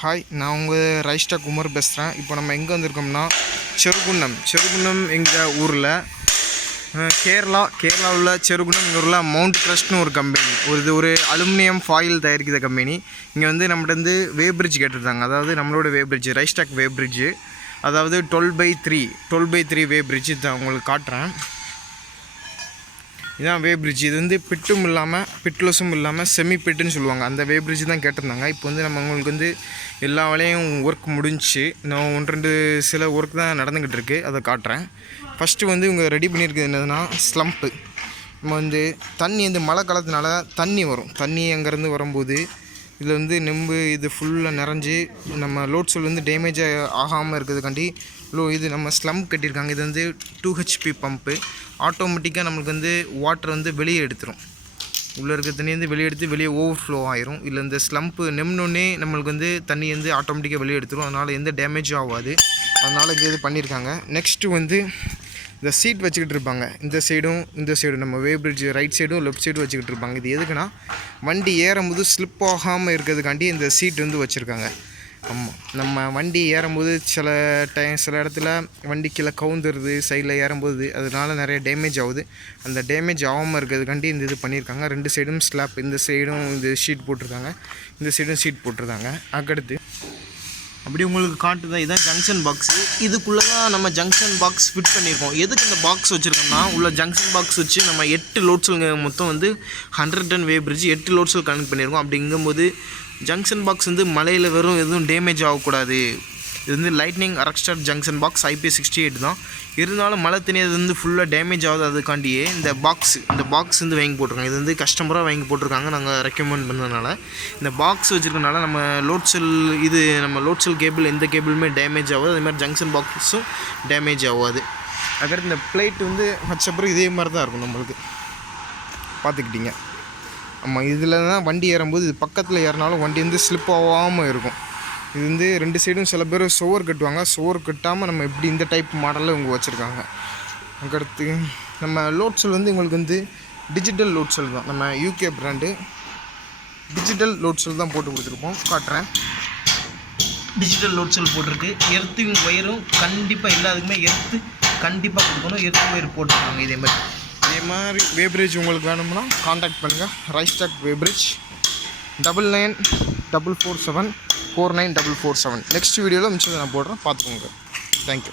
Hi, நான் உங்கள் ரைஸ்டா குமார் பேசுகிறேன். இப்போ நம்ம எங்கே வந்திருக்கோம்னா செருகுன்னம் எங்கள் ஊரில் கேரளாவில் செருகுன்னம் ஊரில் மவுண்ட் க்ரஷ்ட்னு ஒரு கம்பெனி, ஒரு அலுமினியம் ஃபாயில் தயாரிக்கிற கம்பெனி. இங்கே வந்து நம்மகிட்ட வந்து வேப்ரிட்ஜ் கேட்டிருந்தாங்க. அதாவது நம்மளோட வேப்ரிட்ஜ் ரைஸ்டாக் வேப்ரிட்ஜு, அதாவது 12x3 வேப்ரிட்ஜ். இதான் உங்களுக்கு காட்டுறேன். இதான் வேப்ரிட்ஜ். இது வந்து பிட்டும் இல்லாமல் பிட்லெஸும் இல்லாமல் செமி பிட்டுன்னு சொல்லுவாங்க. அந்த வேப்ரிட்ஜ் தான் கேட்டிருந்தாங்க. இப்போ வந்து நம்ம உங்களுக்கு வந்து எல்லா வேலையும் ஒர்க் முடிஞ்சு, நான் 1-2 சில ஒர்க் தான் நடந்துக்கிட்டு இருக்குது. அதை காட்டுறேன். ஃபஸ்ட்டு வந்து இவங்க ரெடி பண்ணியிருக்கிறது என்னதுன்னா ஸ்லம்ப்பு. நம்ம வந்து தண்ணி வந்து மழை காலத்தினால தண்ணி வரும். தண்ணி அங்கேருந்து வரும்போது இதில் வந்து நெம்பு இது ஃபுல்லாக நிறைஞ்சி நம்ம லோட் செல் வந்து டேமேஜ் ஆகாமல் இருக்கிறதுக்காண்டி இது நம்ம ஸ்லம்ப் கட்டியிருக்காங்க. இது வந்து 2 HP பம்ப்பு. ஆட்டோமேட்டிக்காக நம்மளுக்கு வந்து வாட்டர் வந்து வெளியே எடுத்துரும். உள்ளே இருக்க தண்ணி வந்து வெளியே எடுத்து வெளியே ஓவர்ஃப்ளோ ஆயிரும். இல்லை இந்த ஸ்லம்ப்பு நெம்னோடனே நம்மளுக்கு வந்து தண்ணி வந்து ஆட்டோமேட்டிக்காக வெளியே எடுத்துரும். அதனால் எந்த டேமேஜும் ஆகாது. அதனால் இங்கே இது பண்ணியிருக்காங்க. நெக்ஸ்ட்டு வந்து இந்த சீட் வச்சுக்கிட்டு இருப்பாங்க. இந்த சைடும் நம்ம வேப்ரிட்ஜ் ரைட் சைடும் லெஃப்ட் சைடும் வச்சுக்கிட்டு இருப்பாங்க. இது எதுக்குன்னா வண்டி ஏறும்போது ஸ்லிப் ஆகாமல் இருக்கிறதுக்காண்டி இந்த சீட் வந்து வச்சுருக்காங்க. ஆமாம், நம்ம வண்டி ஏறும்போது சில இடத்துல வண்டி கீழே கவுந்துருது சைடில் ஏறும்போது, அதனால நிறைய டேமேஜ் ஆகுது. அந்த டேமேஜ் ஆகாமல் இருக்கிறதுக்காண்டி இந்த இது பண்ணியிருக்காங்க. 2 சைடும் ஸ்லாப், இந்த சைடும் இந்த ஷீட் போட்டிருக்காங்க, இந்த சைடும் ஷீட் போட்டிருக்காங்க. அதுக்கடுத்து அப்படி உங்களுக்கு காட்டுதான். இதுதான் ஜங்ஷன் பாக்ஸு. இதுக்குள்ளே தான் நம்ம ஜங்ஷன் பாக்ஸ் ஃபிட் பண்ணியிருக்கோம். எதுக்கு இந்த பாக்ஸ் வச்சுருக்கோம்னா, உள்ள ஜங்ஷன் பாக்ஸ் வச்சு நம்ம 8 லோட்ஸுங்க மொத்தம் வந்து 100 டன் வேப்ரிட்ஜ் 8 லோட்ஸில் கனெக்ட் பண்ணியிருக்கோம். அப்படிங்கும்போது ஜங்ஷன் பாக்ஸ் வந்து மலையில் வெறும் எதுவும் டேமேஜ் ஆகக்கூடாது. இது வந்து lightning arrester junction box IP68 தான். இருந்தாலும் மழை தண்ணி அது வந்து ஃபுல்லாக டேமேஜ் ஆகுது. அதுக்காண்டியே இந்த பாக்ஸ் வந்து வாங்கி போட்டிருக்காங்க. இது வந்து கஸ்டமராக வாங்கி போட்டிருக்காங்க. நாங்கள் ரெக்கமெண்ட் பண்ணதுனால இந்த பாக்ஸ் வச்சுருக்கனால நம்ம லோட் செல் கேபிள் எந்த கேபிளுமே டேமேஜ் ஆகாது. அதேமாதிரி ஜங்ஷன் பாக்ஸும் டேமேஜ் ஆகாது. அதுக்கடுத்து இந்த பிளேட் வந்து வச்சப்பறம் இதே மாதிரி தான் இருக்கும். நம்மளுக்கு பார்த்துக்கிட்டிங்க. ஆமாம், இதில் தான் வண்டி ஏறும்போது இது பக்கத்தில் ஏறினாலும் வண்டி வந்து ஸ்லிப் ஆகாமல் இருக்கும். இது வந்து 2 சைடும் சில பேர் சோர் கட்டுவாங்க. சோர் கட்டாமல் நம்ம எப்படி இந்த டைப் மாடலில் இவங்க வச்சுருக்காங்க. அதுக்கடுத்து நம்ம லோட் செல் வந்து உங்களுக்கு வந்து டிஜிட்டல் லோட் செல் தான். நம்ம UK பிராண்டு டிஜிட்டல் லோட் செல் தான் போட்டு கொடுத்துருப்போம். காட்டுறேன். டிஜிட்டல் லோட் செல் போட்டிருக்கு. எர்த்திங் ஒயரும் கண்டிப்பாக எல்லாத்துக்குமே கண்டிப்பாக கொடுக்கணும். எர்த்திங் ஒயர் போட்டிருக்காங்க. இதே மாதிரி வேப்ரிட்ஜ் உங்களுக்கு வேணும்னா காண்டாக்ட் பண்ணுங்கள். ரைஸ்டாக் வேப்ரிட்ஜ் 9944749447. நெக்ஸ்ட் வீடியோவில் மிச்சத்தை நான் போடுறேன், பார்த்துக்கோங்க. தேங்க்யூ.